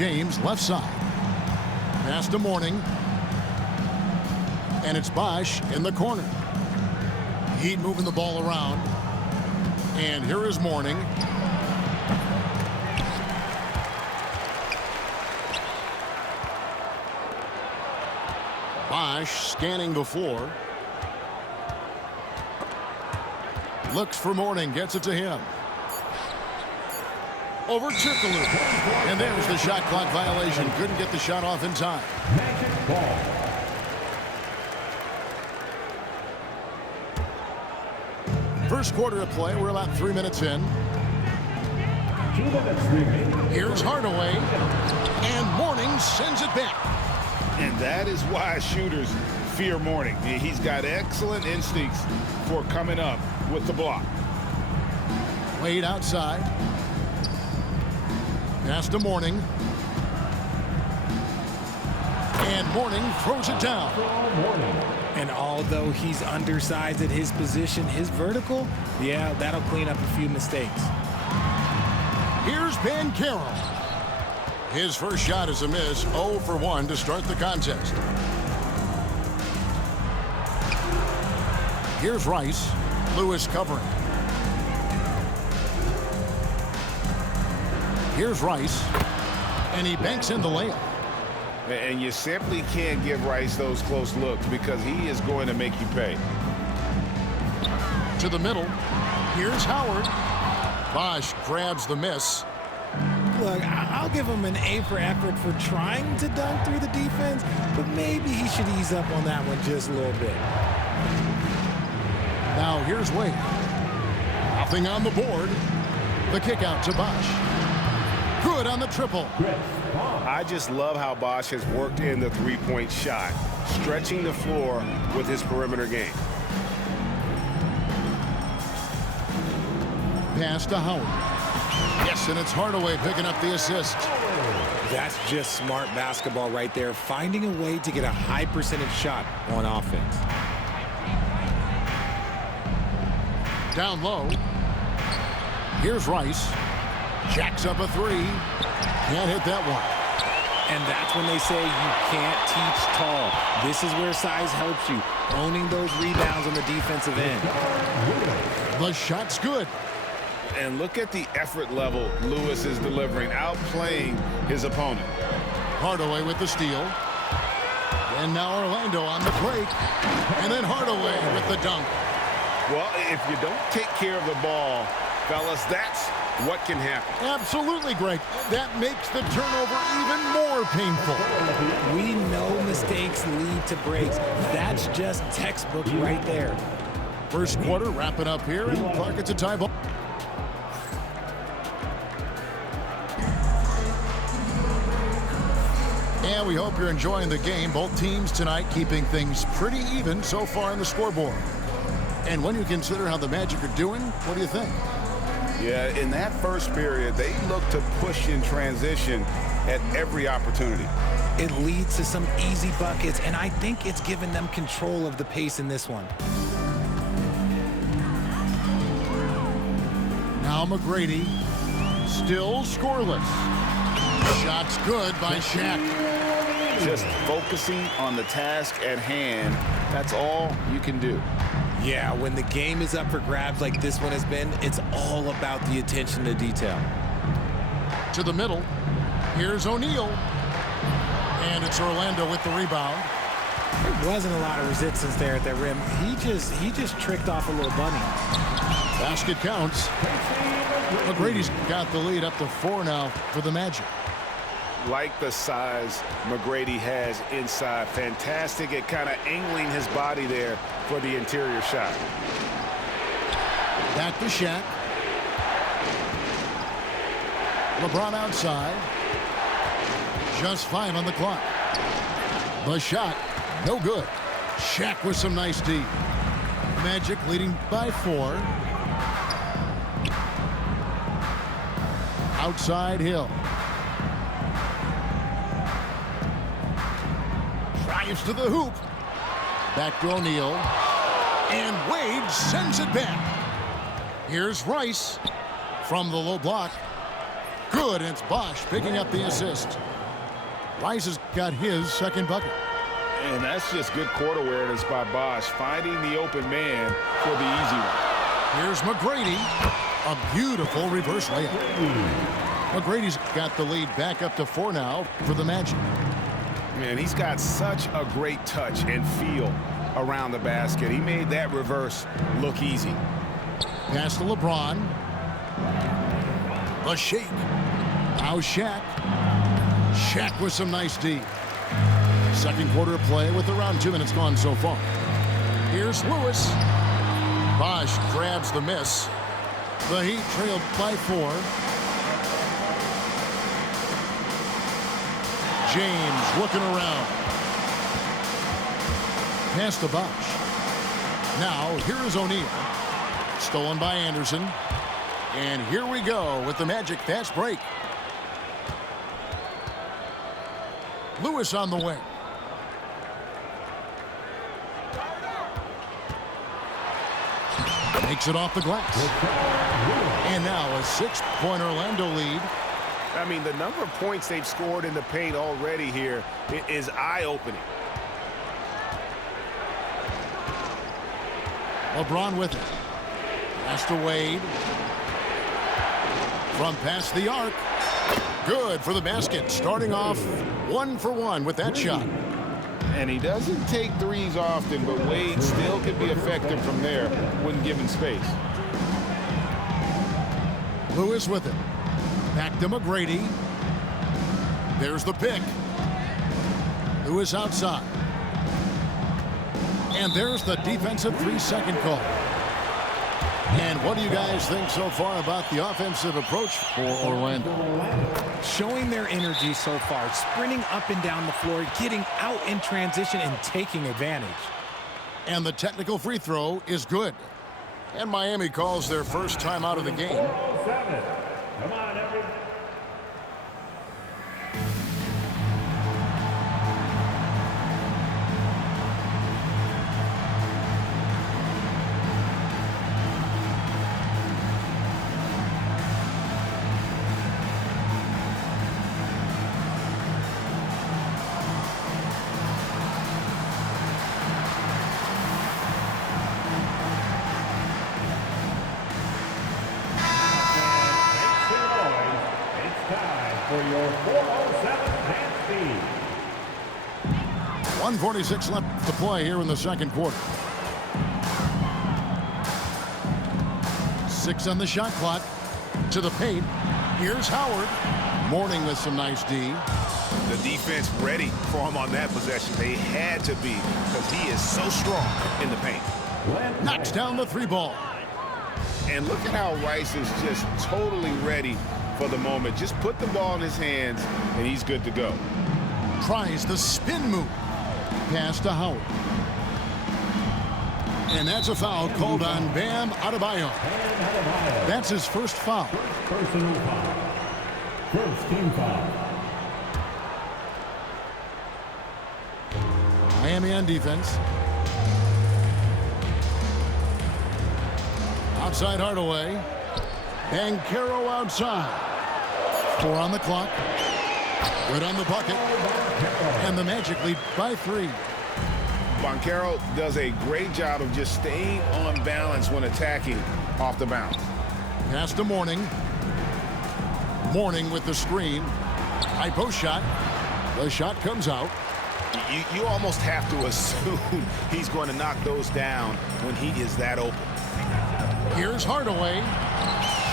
James left side. Pass to Mourning. And it's Bosch in the corner. Heat moving the ball around. And here is Mourning. Bosch scanning the floor. Looks for Mourning, gets it to him. Over Chickalou. And there's the shot clock violation. Couldn't get the shot off in time. Magic ball. First quarter of play, we're about 3 minutes in. 2 minutes remaining. Here's Hardaway. And Mourning sends it back. And that is why shooters fear Mourning. He's got excellent instincts for coming up with the block. Wade outside. Pass to Mourning. And Mourning throws it down. And although he's undersized at his position, his vertical, yeah, that'll clean up a few mistakes. Here's Banchero. His first shot is a miss, 0 for 1 to start the contest. Here's Rice. Lewis covering. Here's Rice. And he banks in the layup. And you simply can't give Rice those close looks because he is going to make you pay. To the middle. Here's Howard. Bosch grabs the miss. Look, I'll give him an A for effort for trying to dunk through the defense, but maybe he should ease up on that one just a little bit. Now here's Wade. Nothing on the board. The kick out to Bosch. Good on the triple. I just love how Bosch has worked in the three-point shot, stretching the floor with his perimeter game. Pass to Howard. Yes, and it's Hardaway picking up the assist. That's just smart basketball right there, finding a way to get a high percentage shot on offense. Down low. Here's Rice. Jacks up a three. Can't hit that one. And that's when they say you can't teach tall. This is where size helps you, owning those rebounds on the defensive end. The shot's good. And look at the effort level Lewis is delivering, outplaying his opponent. Hardaway with the steal. And now Orlando on the break. And then Hardaway with the dunk. Well, if you don't take care of the ball, fellas, that's what can happen. Absolutely, Greg. That makes the turnover even more painful. We know mistakes lead to breaks. That's just textbook right there. First quarter wrapping up here, and Clark gets a tie ball. And we hope you're enjoying the game. Both teams tonight keeping things pretty even so far on the scoreboard. And when you consider how the Magic are doing, what do you think? Yeah, in that first period, they look to push in transition at every opportunity. It leads to some easy buckets, and I think it's given them control of the pace in this one. Now McGrady, still scoreless. Shot's good by Shaq. Just focusing on the task at hand, that's all you can do. Yeah, when the game is up for grabs like this one has been, it's all about the attention to detail. To the middle. Here's O'Neal. And it's Orlando with the rebound. There wasn't a lot of resistance there at the rim. He just tricked off a little bunny. Basket counts. McGrady's got the lead up to 4 now for the Magic. Like the size McGrady has inside. Fantastic at kind of angling his body there for the interior shot. Back to Shaq. LeBron outside. Just 5 on the clock. The shot, no good. Shaq with some nice D. Magic leading by 4. Outside Hill. Drives to the hoop. Back to O'Neal. And Wade sends it back. Here's Rice from the low block. Good, and it's Bosch picking up the assist. Rice has got his second bucket. And that's just good court awareness by Bosch, finding the open man for the easy one. Here's McGrady. A beautiful reverse layup. McGrady's got the lead back up to 4 now for the Magic. Man, he's got such a great touch and feel around the basket. He made that reverse look easy. Pass to LeBron. The shake. Now Shaq. Shaq with some nice D. Second quarter of play with around 2 minutes gone so far. Here's Lewis. Bosch grabs the miss. The Heat trailed by 4. James looking around. Pass to Bosch. Now here is O'Neal. Stolen by Anderson. And here we go with the Magic fast break. Lewis on the wing. Makes it off the glass. And now a 6-point Orlando lead. I mean, the number of points they've scored in the paint already here is eye-opening. LeBron with it. Pass to Wade. From past the arc. Good for the basket. Starting off 1 for 1 with that shot. And he doesn't take threes often, but Wade still can be effective from there when given space. Lewis with it. Back to McGrady. There's the pick. Lewis outside. And there's the defensive 3-second call. And what do you guys think so far about the offensive approach for Orlando? Showing their energy so far, sprinting up and down the floor, getting out in transition and taking advantage. And the technical free throw is good. And Miami calls their first time out of the game. 7. Come on, everybody. For your 407 dance speed. 1:46 left to play here in the second quarter. 6 on the shot clock. To the paint. Here's Howard. Mourning with some nice D. The defense ready for him on that possession. They had to be because he is so strong in the paint. Knocks down the 3 ball. And look at how Rice is just totally ready for the moment. Just put the ball in his hands, and he's good to go. Tries the spin move. Pass to Howard. And that's a foul called on Bam Adebayo. That's his first foul. Personal foul. First team foul. Miami on defense. Outside Hardaway. Banchero outside. 4 on the clock. Good on the bucket. And the Magic lead by 3. Banchero does a great job of just staying on balance when attacking off the bounce. Pass to Mourning. Mourning with the screen. High post shot. The shot comes out. You almost have to assume he's going to knock those down when he is that open. Here's Hardaway.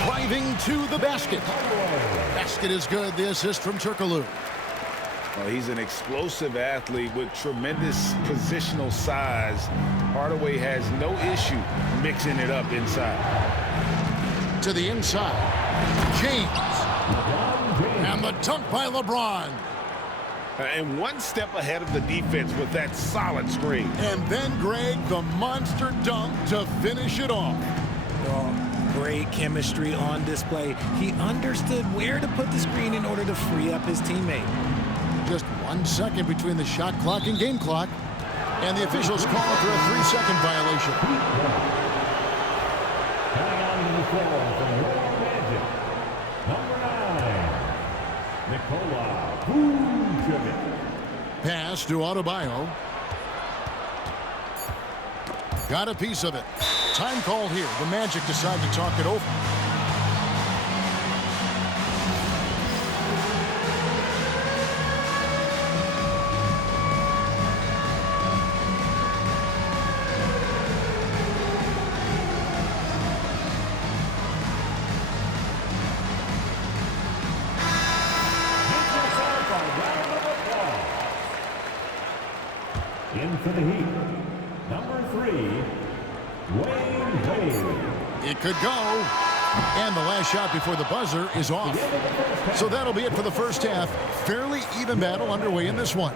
Driving to the basket. Basket is good. The assist from Turkoglu. Well, he's an explosive athlete with tremendous positional size. Hardaway has no issue mixing it up inside. To the inside. James. And the dunk by LeBron. And one step ahead of the defense with that solid screen. And then Greg, the monster dunk to finish it off. Oh, great chemistry on display. He understood where to put the screen in order to free up his teammate. Just 1 second between the shot clock and game clock. And the officials call for a 3-second violation. Coming onto the floor from your Magic, number 9. Nikola Vucevic. Pass to Adebayo. Got a piece of it. Time call here. The Magic decide to talk it over. In for the Heat, number 3, Dwyane Wade. It could go. And the last shot before the buzzer is off. So that'll be it for the first half. Fairly even battle underway in this one.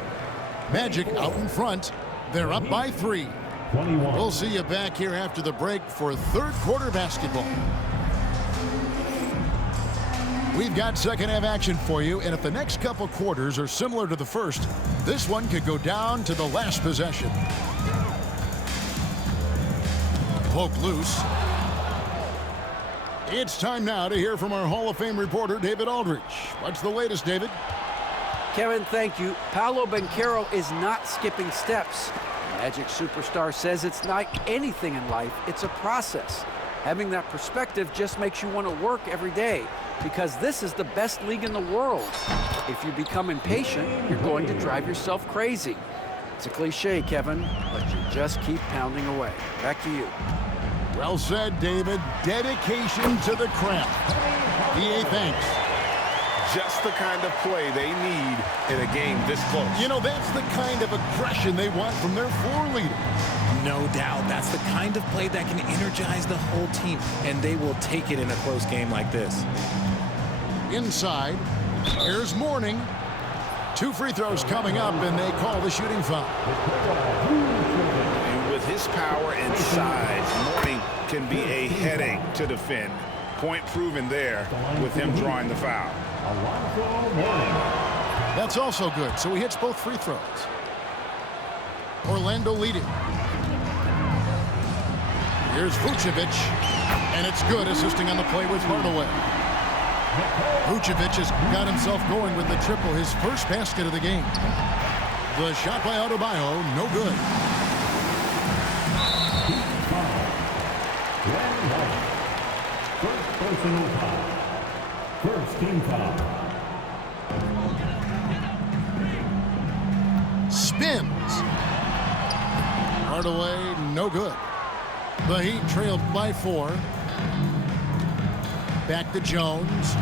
Magic out in front. They're up by 3. 21. We'll see you back here after the break for third quarter basketball. We've got second half action for you, and if the next couple quarters are similar to the first, this one could go down to the last possession. Poke loose. It's time now to hear from our Hall of Fame reporter, David Aldridge. What's the latest, David? Kevin, thank you. Paolo Banchero is not skipping steps. Magic superstar says it's like anything in life, it's a process. Having that perspective just makes you want to work every day, because this is the best league in the world. If you become impatient, you're going to drive yourself crazy. It's a cliche, Kevin, but you just keep pounding away. Back to you. Well said, David. Dedication to the craft. EA thanks. Just the kind of play they need in a game this close. You know, that's the kind of aggression they want from their floor leader. No doubt. That's the kind of play that can energize the whole team, and they will take it in a close game like this. Inside, here's Mourning. 2 free throws coming up, and they call the shooting foul. And with his power and size, Mourning can be a headache to defend. Point proven there with him drawing the foul. Alonzo Mourning. That's also good, so he hits both free throws. Orlando leading. Here's Vucevic, and it's good, assisting on the play with Hardaway. Vucevic has got himself going with the triple, his first basket of the game. The shot by Adebayo, no good. First personal foul. First team foul. Spins. Hardaway, no good. The Heat trailed by 4. Back to Jones.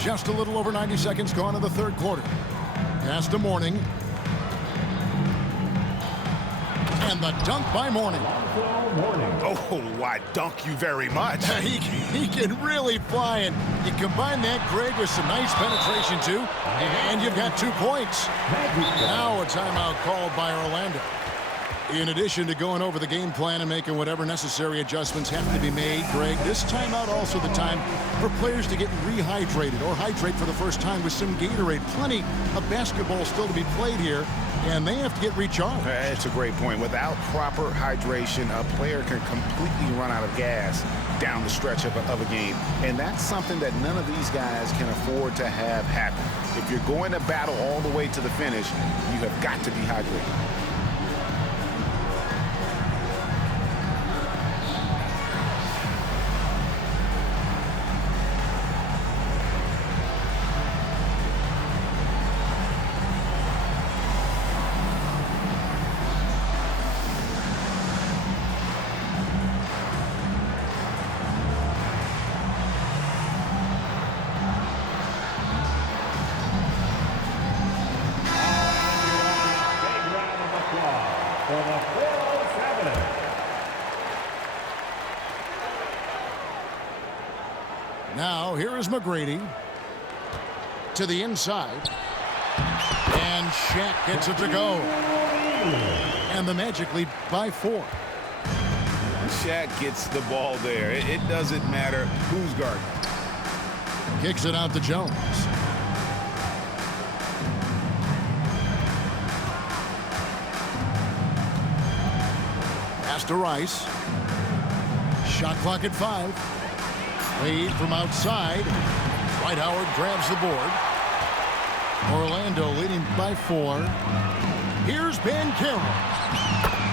Just a little over 90 seconds gone in the third quarter. Pass to Mourning. And the dunk by Mourning. Oh, why dunk you very much. He can really fly, and you combine that, Greg, with some nice penetration, too, and you've got 2 points. Now a timeout called by Orlando. In addition to going over the game plan and making whatever necessary adjustments have to be made, Greg, this timeout also the time for players to get rehydrated or hydrate for the first time with some Gatorade. Plenty of basketball still to be played here, and they have to get recharged. That's a great point. Without proper hydration, a player can completely run out of gas down the stretch of a game. And that's something that none of these guys can afford to have happen. If you're going to battle all the way to the finish, you have got to be hydrated. Now, here is McGrady to the inside. And Shaq gets it to go. And the Magic lead by 4. Shaq gets the ball there. It doesn't matter who's guarding. Kicks it out to Jones. Pass to Rice. Shot clock at 5. Wade from outside. Dwight Howard grabs the board. Orlando leading by 4. Here's Banchero.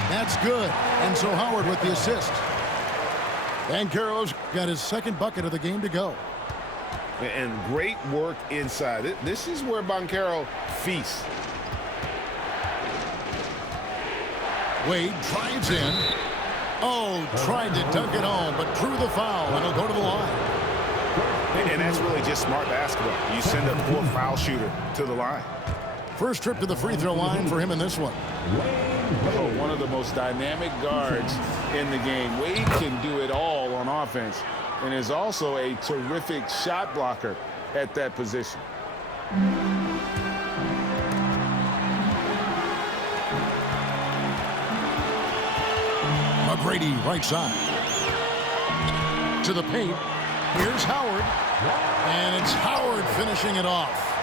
That's good. And so Howard with the assist. Banchero's got his second bucket of the game to go. And great work inside. This is where Banchero feasts. Wade drives in. Oh, tried to dunk it home, but drew the foul, and he'll go to the line. And that's really just smart basketball. You send a poor foul shooter to the line. First trip to the free throw line for him in this one. Oh, one of the most dynamic guards in the game. Wade can do it all on offense and is also a terrific shot blocker at that position. McGrady, right side. To the paint. Here's Howard. And it's Howard finishing it off.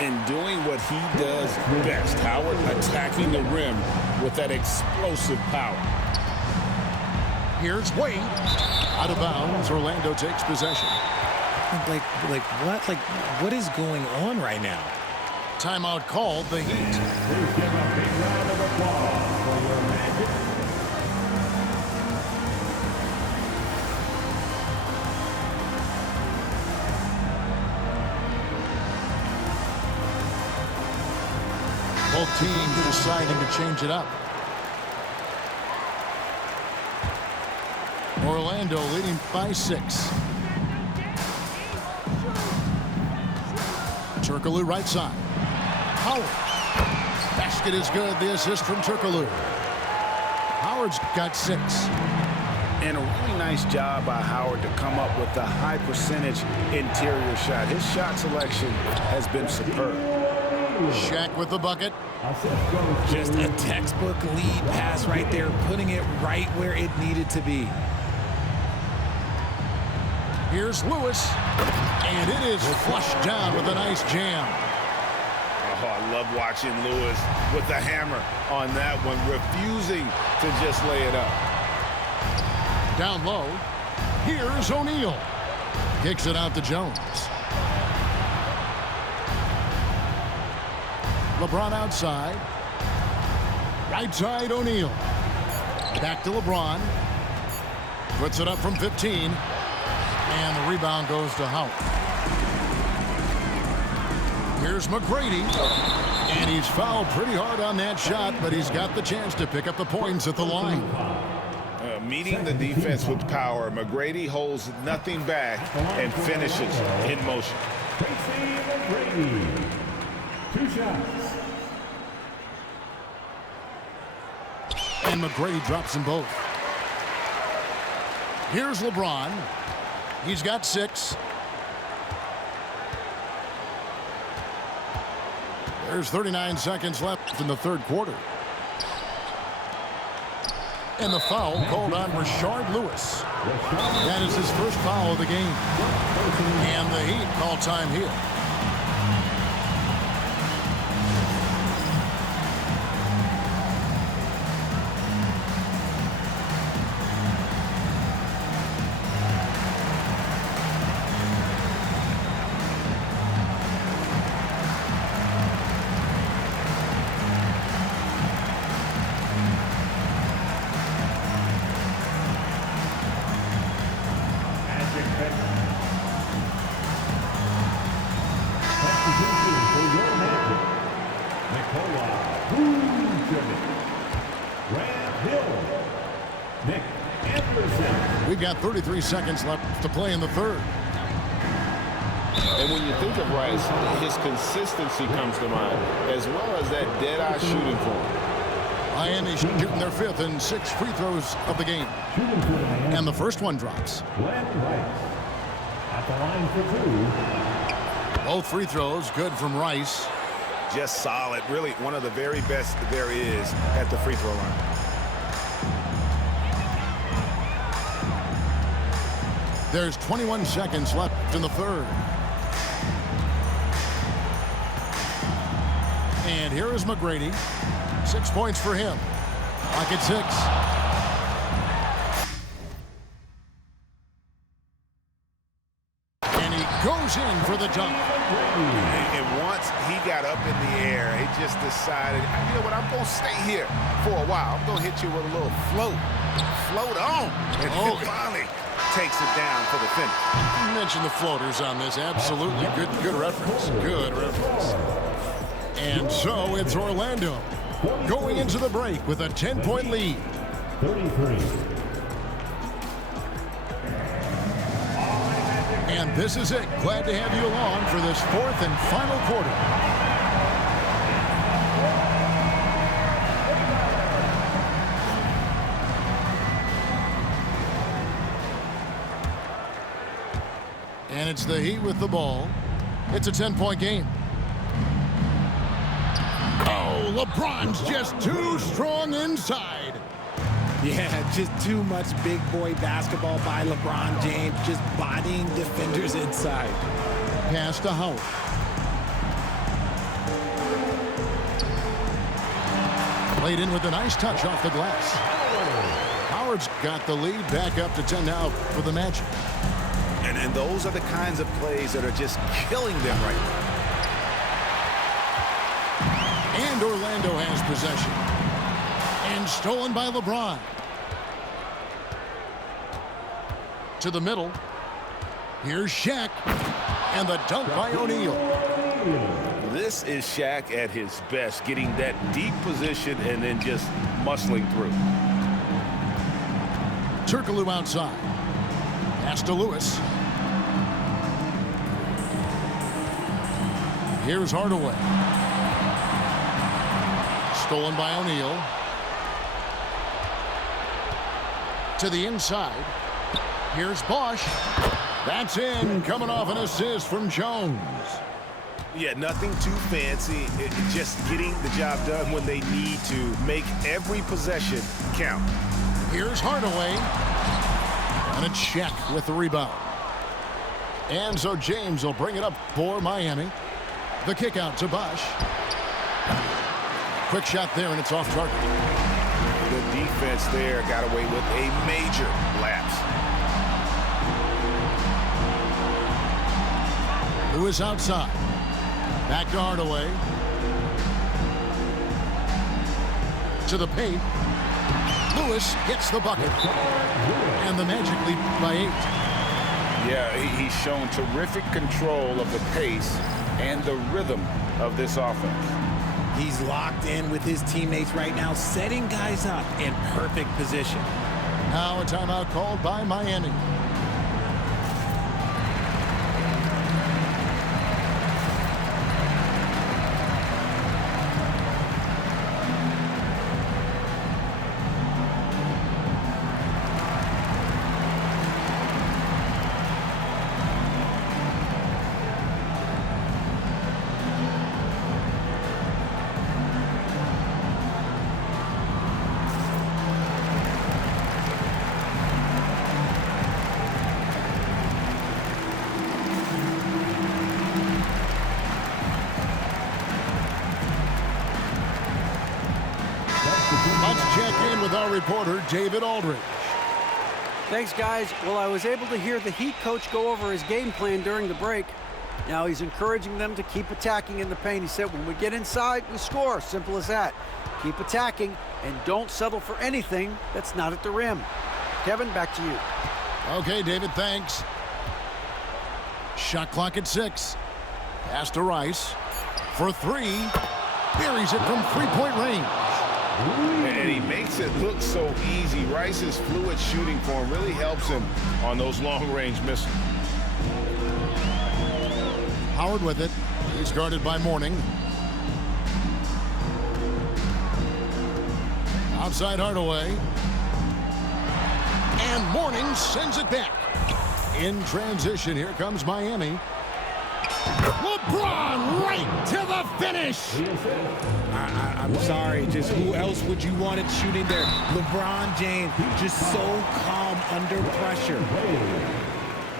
And doing what he does best. Howard attacking the rim with that explosive power. Here's Wade. Out of bounds. Orlando takes possession. Like what? Like, what is going on right now? Timeout called, the Heat. Please give a big round of applause for your Magic. Both teams deciding to change it up. Orlando leading by 6. Turkoglu right side. Howard. Basket is good. The assist from Turkoglu. Howard's got 6. And a really nice job by Howard to come up with a high percentage interior shot. His shot selection has been superb. Shaq with the bucket. Just a textbook lead pass right there, putting it right where it needed to be. Here's Lewis. And it is flushed down with a nice jam. Oh, I love watching Lewis with the hammer on that one, refusing to just lay it up. Down low. Here's O'Neal. Kicks it out to Jones. LeBron outside. Right side, O'Neal. Back to LeBron. Puts it up from 15. And the rebound goes to Howard. Here's McGrady. And he's fouled pretty hard on that shot, but he's got the chance to pick up the points at the line. Meeting the defense with power, McGrady holds nothing back and finishes in motion. Tracy McGrady. 2 shots. And McGrady drops them both. Here's LeBron. He's got 6. There's 39 seconds left in the third quarter. And the foul called on Rashard Lewis. That is his first foul of the game. And the Heat call time here. We've got 33 seconds left to play in the third. And when you think of Rice, his consistency comes to mind, as well as that dead-eye shooting form. Miami shooting their 5th and 6 free throws of the game. And the first one drops. Glenn Rice at the line for 2. Both free throws good from Rice. Just solid. Really one of the very best there is at the free throw line. There's 21 seconds left in the third. And here is McGrady. 6 points for him. Lock at 6. goes in for the dunk. And once he got up in the air, he just decided, you know what, I'm going to stay here for a while. I'm going to hit you with a little float. Float on. And he finally takes it down for the finish. You mentioned the floaters on this. Absolutely. Good reference. Good reference. And so it's Orlando going into the break with a 10-point lead. 33. And this is it. Glad to have you along for this fourth and final quarter. And it's the Heat with the ball. It's a 10-point game. Oh, LeBron's just too strong inside. Yeah, just too much big boy basketball by LeBron James, just bodying defenders inside. Pass to Howard. Played in with a nice touch off the glass. Howard's got the lead back up to 10 now for the Magic. And those are the kinds of plays that are just killing them right now. And Orlando has possession. And stolen by LeBron. To the middle. Here's Shaq. And the dunk by O'Neal. This is Shaq at his best, getting that deep position and then just muscling through. Turkoglu outside. Pass to Lewis. Here's Hardaway. Stolen by O'Neal. To the inside. Here's Bosch. That's in. Coming off an assist from Jones. Yeah, nothing too fancy. Just getting the job done when they need to. Make every possession count. Here's Hardaway. And it's Shaq with the rebound. And so James will bring it up for Miami. The kick out to Bosch. Quick shot there, and it's off target. The defense there got away with a major lapse. Lewis outside. Back to Hardaway. To the paint. Lewis gets the bucket. And the Magic lead by 8. Yeah, he's shown terrific control of the pace and the rhythm of this offense. He's locked in with his teammates right now, setting guys up in perfect position. Now a timeout called by Miami. Let's check in with our reporter, David Aldridge. Thanks, guys. Well, I was able to hear the Heat coach go over his game plan during the break. Now he's encouraging them to keep attacking in the paint. He said, when we get inside, we score. Simple as that. Keep attacking and don't settle for anything that's not at the rim. Kevin, back to you. Okay, David, thanks. Shot clock at 6. Pass to Rice. For 3. Buries it from three-point range. And he makes it look so easy. Rice's fluid shooting form really helps him on those long-range misses. Howard with it. He's guarded by Mourning. Outside Hardaway. And Mourning sends it back. In transition, here comes Miami. LeBron right to the finish. I'm sorry, just who else would you want it shooting there? LeBron James, just so calm under pressure.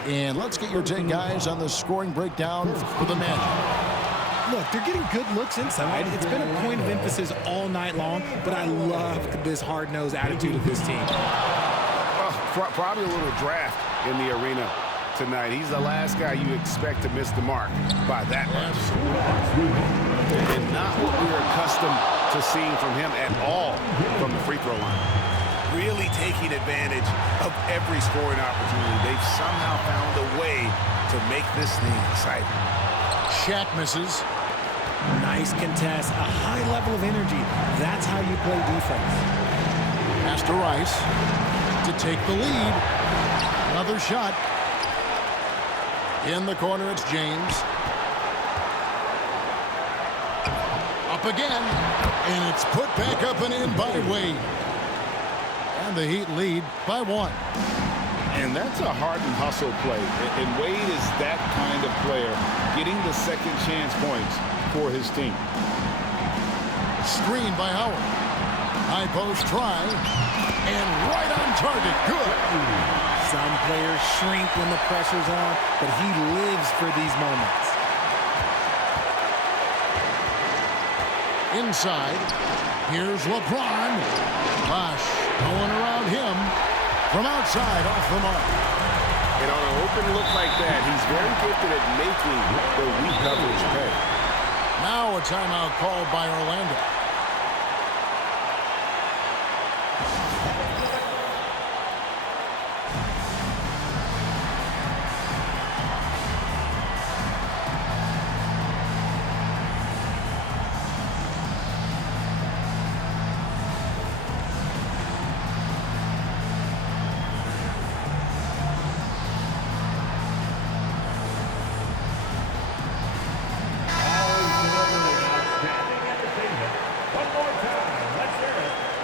And let's get your take, guys, on the scoring breakdown for the Magic. Look, they're getting good looks inside. It's been a point of emphasis all night long, but I love this hard-nosed attitude of this team. Probably a little draft in the arena tonight. He's the last guy you expect to miss the mark by that much. And not what we're accustomed to seeing from him at all from the free throw line. Really taking advantage of every scoring opportunity. They've somehow found a way to make this thing exciting. Shaq misses. Nice contest, a high level of energy. That's how you play defense. Pass to Rice to take the lead. Another shot. In the corner, it's James. Up again, and it's put back up and in by Wade. And the Heat lead by 1. And that's a heart and hustle play. And Wade is that kind of player, getting the second chance points for his team. Screen by Howard. High post try. And right on target. Good. Some players shrink when the pressure's on, but he lives for these moments. Inside. Here's LeBron. Bosh going around him. From outside, off the mark. And on an open look like that, he's very gifted at making the weak coverage pay. Now a timeout called by Orlando.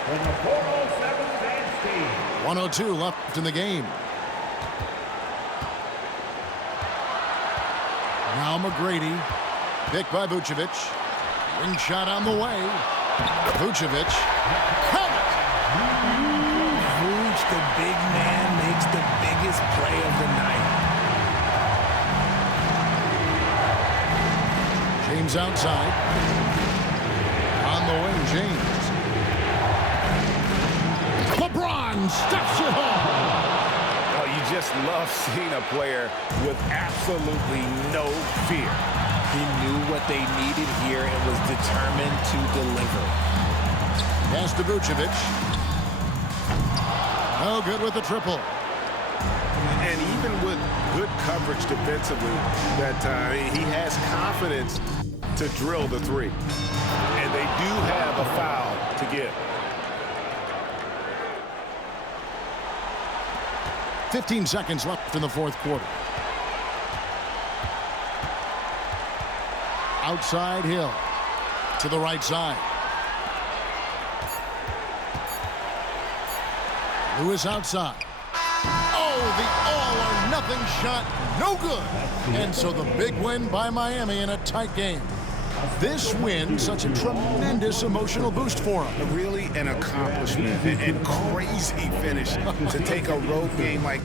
From the 407 Dance Team. 1:02 left in the game. Now McGrady. Picked by Vucevic. Ring shot on the way. Vucevic. Count it! Vuce, the big man, makes the biggest play of the night. James outside. On the wing, James. LeBron stuffs it home. Well, you just love seeing a player with absolutely no fear. He knew what they needed here and was determined to deliver. Pass to Vucevic. No good with the triple. And even with good coverage defensively, that he has confidence to drill the three. And they do have a foul to give. 15 seconds left in the fourth quarter. Outside Hill to the right side. Lewis outside. Oh, the all-or-nothing shot, no good. And so the big win by Miami in a tight game. This win, such a tremendous emotional boost for them. Really an accomplishment and crazy finish to take a road game like